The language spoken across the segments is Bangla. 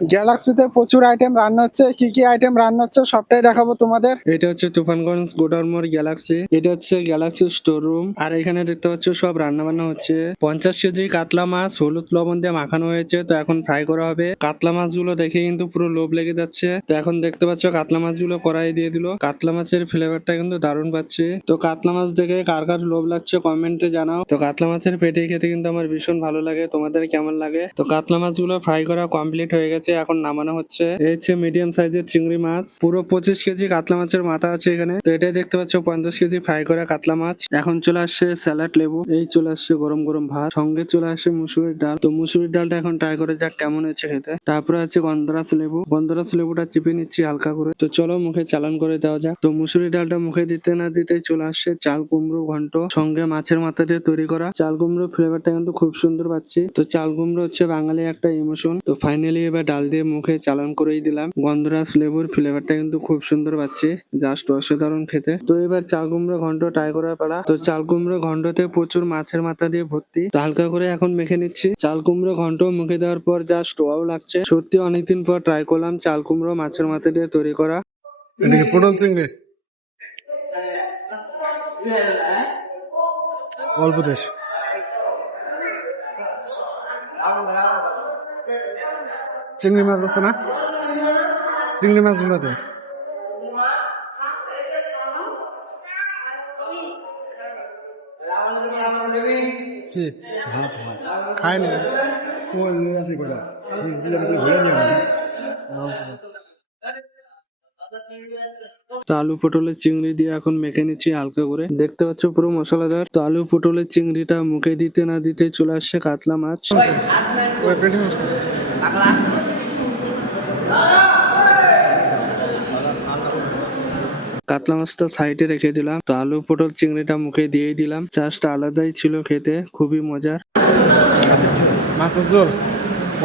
গ্যালাক্সিতে প্রচুর আইটেম রান্না হচ্ছে, কি কি আইটেম রান্না হচ্ছে সবটাই দেখাবো তোমাদের। এটা হচ্ছে তুফানগঞ্জ গোডাউন গ্যালাক্সি, এটা হচ্ছে গ্যালাক্সি স্টোর রুম। আর এখানে দেখতে পাচ্ছ সব রান্না বান্না হচ্ছে। 50 কেজি কাতলা মাছ হলুদ লবণ দিয়ে মাখানো হয়েছে, তো এখন ফ্রাই করা হবে। কাতলা মাছগুলো দেখে কিন্তু পুরো লোভ লেগে যাচ্ছে। তো এখন দেখতে পাচ্ছ কাতলা মাছগুলো কড়াই দিয়ে দিল। কাতলা মাছের ফ্লেভারটা কিন্তু দারুণ পাচ্ছি। তো কাতলা মাছ দেখে কার কার লোভ লাগছে কমেন্টে জানাও। তো কাতলা মাছের পেটি খেতে কিন্তু আমার ভীষণ ভালো লাগে, তোমাদের কেমন লাগে? তো কাতলা মাছগুলো ফ্রাই করা কমপ্লিট হয়ে গেছে, এখন নামানো হচ্ছে। এই হচ্ছে মিডিয়াম সাইজের চিংড়ি মাছ, পুরো 25 কেজি কাতলা মাছের মাথা আছে এখানে। তো এটাই দেখতে পাচ্ছ 50 কেজি ফ্রাই করা কাতলা মাছ। এখন চলে আসছে স্যালাড লেবু, এই চলে আসছে গরম গরম ভাত, সঙ্গে চলে আসছে মুসুরির ডাল। তো মুসুরির ডালটা এখন ট্রাই করে যাক কেমন হয়েছে খেতে। তারপরে আছে গন্ধরাজ লেবু, গন্ধরাজ লেবুটা চিপে নিচ্ছি হালকা করে। তো চলো মুখে চালান করে দেওয়া যাক। তো মুসুরির ডালটা মুখে দিতে না দিতেই চলে আসছে চাল কুমড়ো ঘন্ট, সঙ্গে মাছের মাথা দিয়ে তৈরি করা। চাল কুমড়ো ফ্লেভারটা কিন্তু খুব সুন্দর পাচ্ছি। তো চাল কুমড়ো হচ্ছে বাঙালি একটা ইমোশন। তো ফাইনালি এবার ডাল দিয়ে মুখে চালান করেই দিলাম। গন্ধরাজ লেবুর ফ্লেভারটা কিন্তু খুব সুন্দর পাচ্ছি, জাস্ট অসাধারণ খেতে। তো এবার চাল কুমড়ো ঘন্ট ট্রাই করার পালা। তো চাল কুমড়ো ঘন্টতে প্রচুর মাছের মাথা দিয়ে ভর্তি, তো হালকা করে এখন মেখে নিচ্ছি। চাল কুমড়ো ঘন্ট মুখে দেওয়ার পর জাস্ট ওয়াও লাগছে, সত্যি অনেকদিন পর ট্রাই করলাম চাল কুমড়ো মাছের মাথা দিয়ে তৈরি করা। এদিকে পটল চিংড়ি অল্প দেশ চিংড়ি মাছ আছে না, চিংড়ি মাছ গুলোতে কি খায় না তো আলু পটলের চিংড়ি দিয়ে এখন মেখে নিচ্ছি হালকা করে, দেখতে পাচ্ছ পুরো মশলাদার। তো আলু পটলের চিংড়িটা মুখে দিতে না দিতে চলে আসছে কাতলা মাছ। কাতলা মাছটা সাইডে রেখে দিলাম, তো আলু পটল চিংড়িটা মুখে দিয়েই দিলাম, জাস্ট আলাদাই ছিল খেতে, খুবই মজার। মাছের ঝোল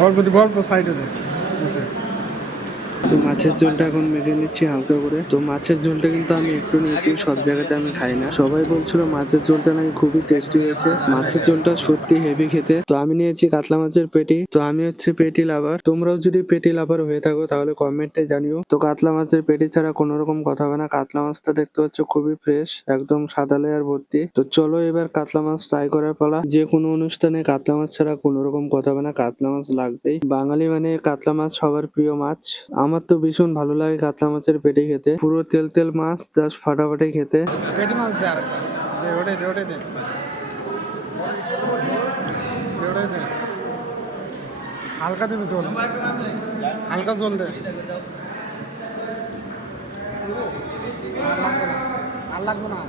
অল্প অল্প সাইডে দেয়। তো মাছের ঝোলটা এখন মেজে নিচ্ছি হালকা করে। তো মাছের ঝোলটা কিন্তু আমি একটু নিয়েছি, সব জায়গাতে আমি খাই না। সবাই বলছিল মাছের ঝোলটা নাকি খুবই টেস্টি হয়েছে, মাছের ঝোলটা সত্যি হেভি খেতে। তো আমি নিয়েছি কাতলা মাছের পেটি, তো আমি হচ্ছে পেটি লাভার। তোমরাও যদি পেটি লাভার হয়ে থাকো তাহলে কমেন্টে জানিও। তো কাতলা মাছের পেটি ছাড়া কোনো রকম কথা হবে না। কাতলা মাছটা দেখতে পাচ্ছ খুবই ফ্রেশ, একদম সাদা লেয়ার ভর্তি। তো চলো এবার কাতলা মাছ ট্রাই করার পালা। যে কোনো অনুষ্ঠানে কাতলা মাছ ছাড়া কোনো রকম কথা হবে না, কাতলা মাছ লাগবেই। বাঙালি মানে কাতলা মাছ সবার প্রিয় মাছ। আমার তো ভীষণ ভালো লাগে কাতলা মাছের পেটি খেতে, পুরো তেল তেল মাছ, জাস্ট ফাটাফাটি খেতে। পেটি মাছ দে আরেকটা দে, ওটাই দে, ওটাই দে, ওটাই দে। হালকা দেবে জল, হালকা জল দে। আর লাগবে না।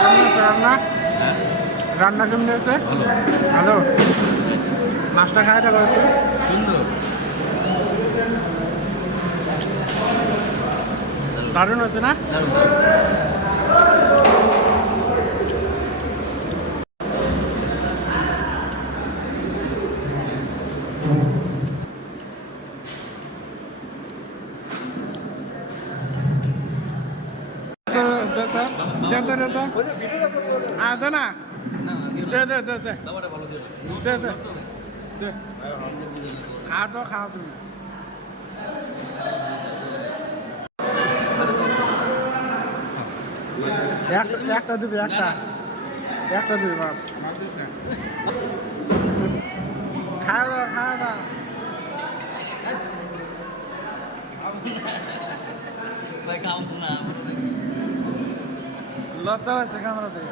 কেমন আছে রান্না? রান্না কেমন আছে? ভালো। মাছটা খাই দেবো একটু। দারুণ হচ্ছে না? খাওয়া তুমি একটা দিবি, একটা দিবি মাছ। খাওয়া দাওয়া লজ্জা হয়েছে ক্যামেরা থেকে।